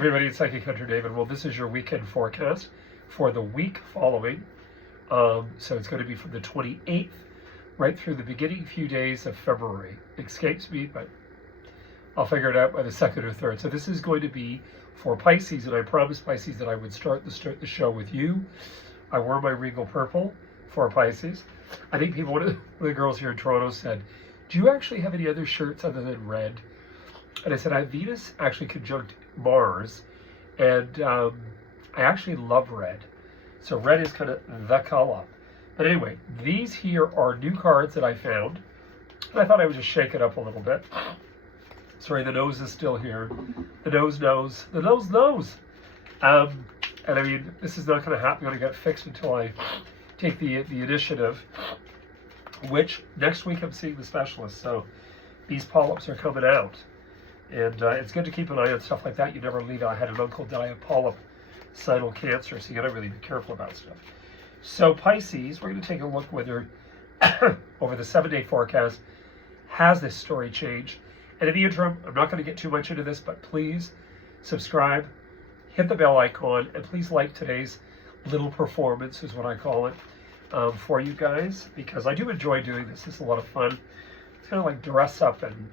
Everybody, it's Psychic Hunter David. Well, this is your weekend forecast for the week following. So it's going to be from the 28th right through the beginning few days of February. Escapes me, but I'll figure it out by the 2nd or 3rd. So this is going to be for Pisces, and I promised Pisces that I would start the show with you. I wore my regal purple for Pisces. I think one of the girls here in Toronto said, do you actually have any other shirts other than red? And I said, I have Venus actually conjunct Mars, and I actually love red. So red is kind of the color. But anyway, these here are new cards that I found. And I thought I would just shake it up a little bit. Sorry, the nose is still here. The nose knows. The nose knows. And I mean, this is not going to happen. I'm going to get fixed until I take the initiative, which next week I'm seeing the specialist. So these polyps are coming out. And it's good to keep an eye on stuff like that. You never leave it. I had an uncle die of polypoidal cancer, so you got to really be careful about stuff. So Pisces, we're going to take a look whether over the 7-day forecast has this story changed. And in the interim, I'm not going to get too much into this, but please subscribe, hit the bell icon, and please like today's little performance, is what I call it, for you guys, because I do enjoy doing this. This is a lot of fun. It's kind of like dress up and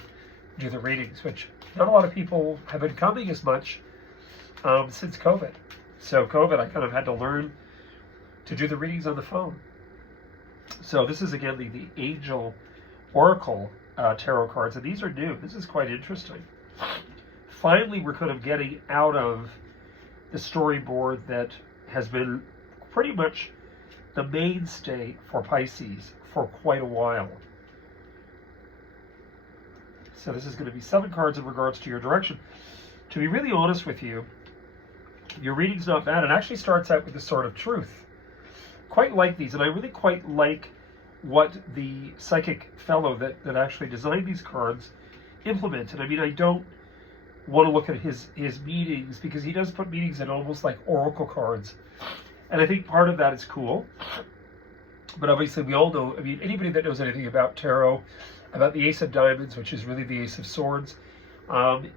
do the readings, which not a lot of people have been coming as much since COVID. So COVID, I kind of had to learn to do the readings on the phone. So this is again the Angel Oracle tarot cards, and these are new. This is quite interesting. Finally, we're kind of getting out of the storyboard that has been pretty much the mainstay for Pisces for quite a while. So this is going to be 7 cards in regards to your direction. To be really honest with you, your reading's not bad. It actually starts out with the Sword of Truth. Quite like these, and I really quite like what the psychic fellow that actually designed these cards implemented. I mean, I don't want to look at his meanings, because he does put meanings in almost like oracle cards. And I think part of that is cool. But obviously we all know, I mean, anybody that knows anything about tarot, about the Ace of Diamonds, which is really the Ace of Swords,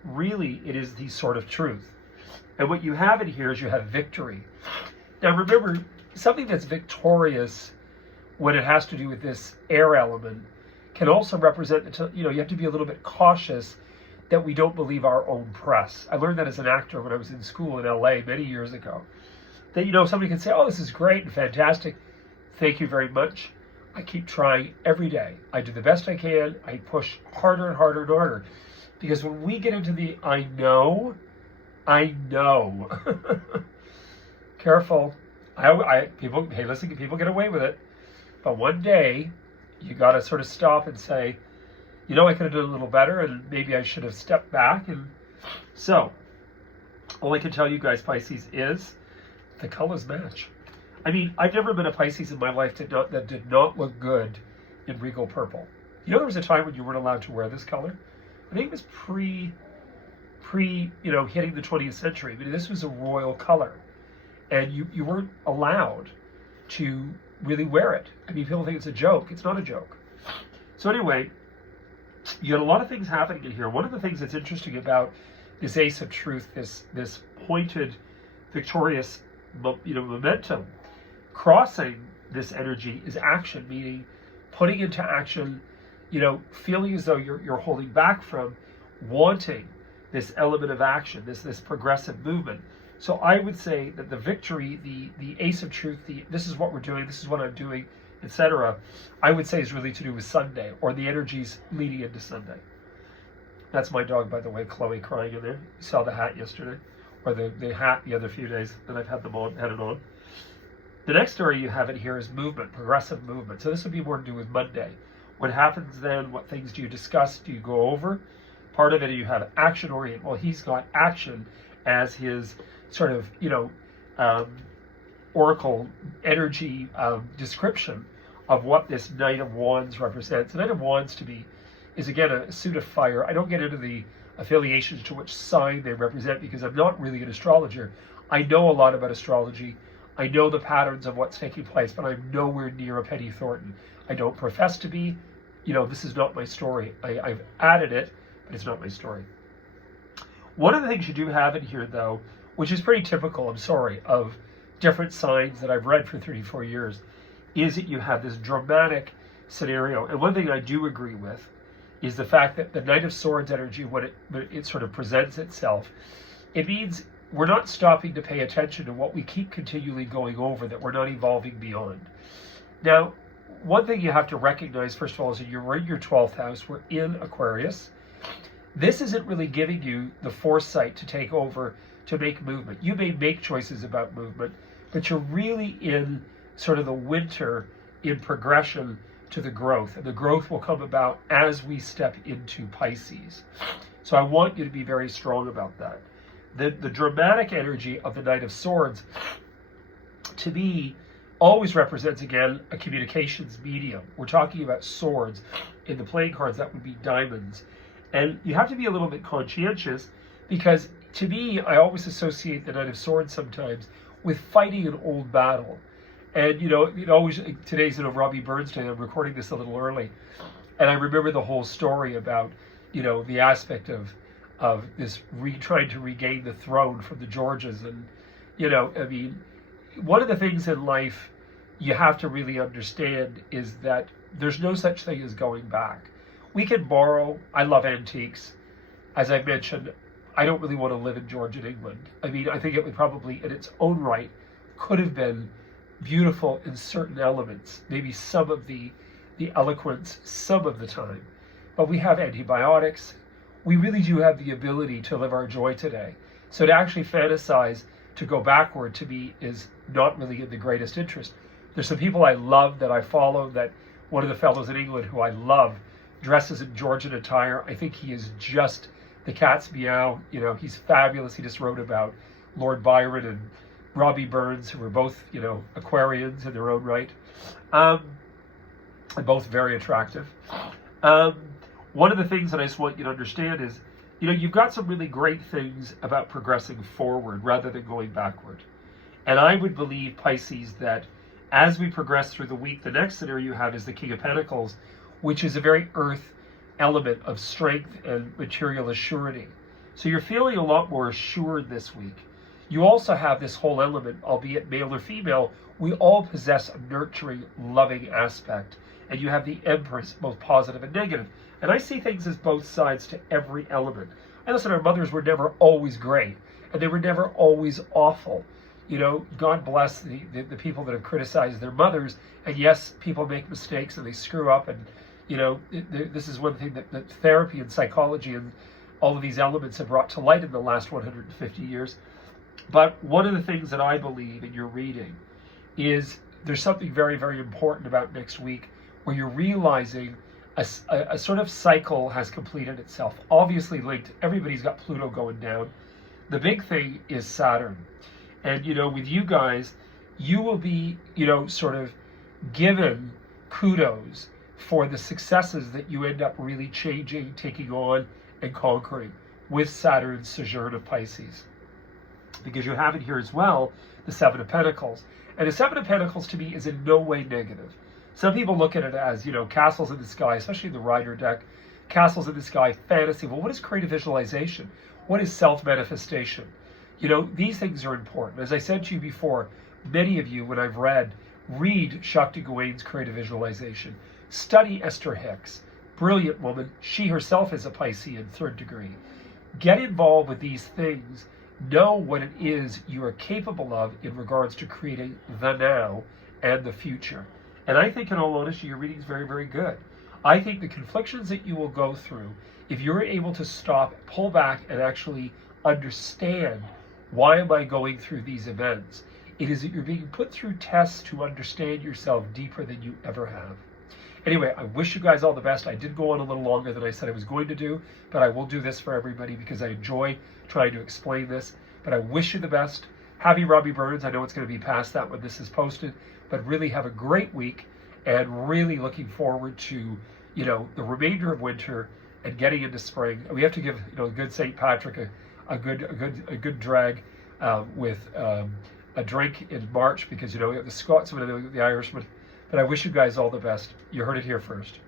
really it is the Sword of Truth. And what you have in here is you have victory. Now remember, something that's victorious when it has to do with this air element can also represent, you have to be a little bit cautious that we don't believe our own press. I learned that as an actor when I was in school in LA many years ago. That, somebody can say, oh, this is great and fantastic. Thank you very much. I keep trying every day. I do the best I can. I push harder and harder and harder. Because when we get into the I know, careful. People get away with it. But one day, you got to sort of stop and say, I could have done a little better, and maybe I should have stepped back. And so, all I can tell you guys, Pisces, is the colors match. I mean, I've never been a Pisces in my life that did not look good in regal purple. There was a time when you weren't allowed to wear this color. I think it was pre hitting the 20th century. I mean, this was a royal color, and you weren't allowed to really wear it. I mean, people think it's a joke. It's not a joke. So anyway, you got a lot of things happening in here. One of the things that's interesting about this Ace of Truth, this pointed, victorious, momentum, crossing this energy is action, meaning putting into action, feeling as though you're holding back from wanting this element of action, this progressive movement. So I would say that the victory, the Ace of Truth, this is what we're doing, this is what I'm doing, etc., I would say is really to do with Sunday, or the energies leading into Sunday. That's my dog, by the way, Chloe, crying in there. You saw the hat yesterday, or the hat the other few days that I've had it on. The next story you have in here is movement, progressive movement. So this would be more to do with Monday. What happens then? What things do you discuss? Do you go over? Part of it, you have action orient. Well, he's got action as his sort of, oracle energy description of what this Knight of Wands represents. The Knight of Wands is again a suit of fire. I don't get into the affiliations to which sign they represent, because I'm not really an astrologer. I know a lot about astrology. I know the patterns of what's taking place, but I'm nowhere near a Penny Thornton. I don't profess to be. This is not my story. I've added it, but it's not my story. One of the things you do have in here, though, which is pretty typical, I'm sorry, of different signs that I've read for 34 years, is that you have this dramatic scenario. And one thing I do agree with is the fact that the Knight of Swords energy, when it sort of presents itself, it means we're not stopping to pay attention to what we keep continually going over, that we're not evolving beyond. Now, one thing you have to recognize, first of all, is that you're in your 12th house. We're in Aquarius. This isn't really giving you the foresight to take over, to make movement. You may make choices about movement, but you're really in sort of the winter in progression to the growth. And the growth will come about as we step into Pisces. So I want you to be very strong about that. The dramatic energy of the Knight of Swords, to me, always represents, again, a communications medium. We're talking about swords. In the playing cards, that would be diamonds. And you have to be a little bit conscientious, because to me, I always associate the Knight of Swords sometimes with fighting an old battle. And, it always, today's, Robbie Burns Day, I'm recording this a little early. And I remember the whole story about, the aspect of this trying to regain the throne from the Georges. And, one of the things in life you have to really understand is that there's no such thing as going back. We can borrow. I love antiques. As I mentioned, I don't really want to live in Georgian England. I think it would probably, in its own right, could have been beautiful in certain elements, maybe some of the eloquence some of the time. But we have antibiotics. We really do have the ability to live our joy today. So to actually fantasize to go backward, to me, is not really in the greatest interest. There's some people I love that I follow, that one of the fellows in England who I love dresses in Georgian attire. I think he is just the cat's meow. He's fabulous. He just wrote about Lord Byron and Robbie Burns, who were both, Aquarians in their own right. And both very attractive. One of the things that I just want you to understand is, you've got some really great things about progressing forward rather than going backward. And I would believe, Pisces, that as we progress through the week, the next scenario you have is the King of Pentacles, which is a very earth element of strength and material assurity. So you're feeling a lot more assured this week. You also have this whole element, albeit male or female, we all possess a nurturing, loving aspect. And you have the Empress, both positive and negative. And I see things as both sides to every element. And listen, our mothers were never always great, and they were never always awful. God bless the people that have criticized their mothers. And yes, people make mistakes and they screw up. And, this is one thing that therapy and psychology and all of these elements have brought to light in the last 150 years. But one of the things that I believe in your reading is there's something very, very important about next week, where you're realizing a sort of cycle has completed itself. Obviously linked, everybody's got Pluto going down. The big thing is Saturn. And, with you guys, you will be, sort of given kudos for the successes that you end up really changing, taking on, and conquering with Saturn's sojourn of Pisces. Because you have it here as well, the Seven of Pentacles. And the Seven of Pentacles, to me, is in no way negative. Some people look at it as, castles in the sky, especially the Rider deck, castles in the sky, fantasy. Well, what is creative visualization? What is self-manifestation? These things are important. As I said to you before, many of you, when I've read Shakti Gawaine's Creative Visualization. Study Esther Hicks. Brilliant woman. She herself is a Piscean, 3rd degree. Get involved with these things. Know what it is you are capable of in regards to creating the now and the future. And I think, in all honesty, your reading is very, very good. I think the conflictions that you will go through, if you're able to stop, pull back, and actually understand, why am I going through these events? It is that you're being put through tests to understand yourself deeper than you ever have. Anyway, I wish you guys all the best. I did go on a little longer than I said I was going to do, but I will do this for everybody because I enjoy trying to explain this. But I wish you the best. Happy Robbie Burns. I know it's going to be past that when this is posted, but really have a great week, and really looking forward to, the remainder of winter and getting into spring. We have to give, good St. Patrick a good drag with a drink in March, because, we have the Scotsman and the Irishman. But I wish you guys all the best. You heard it here first.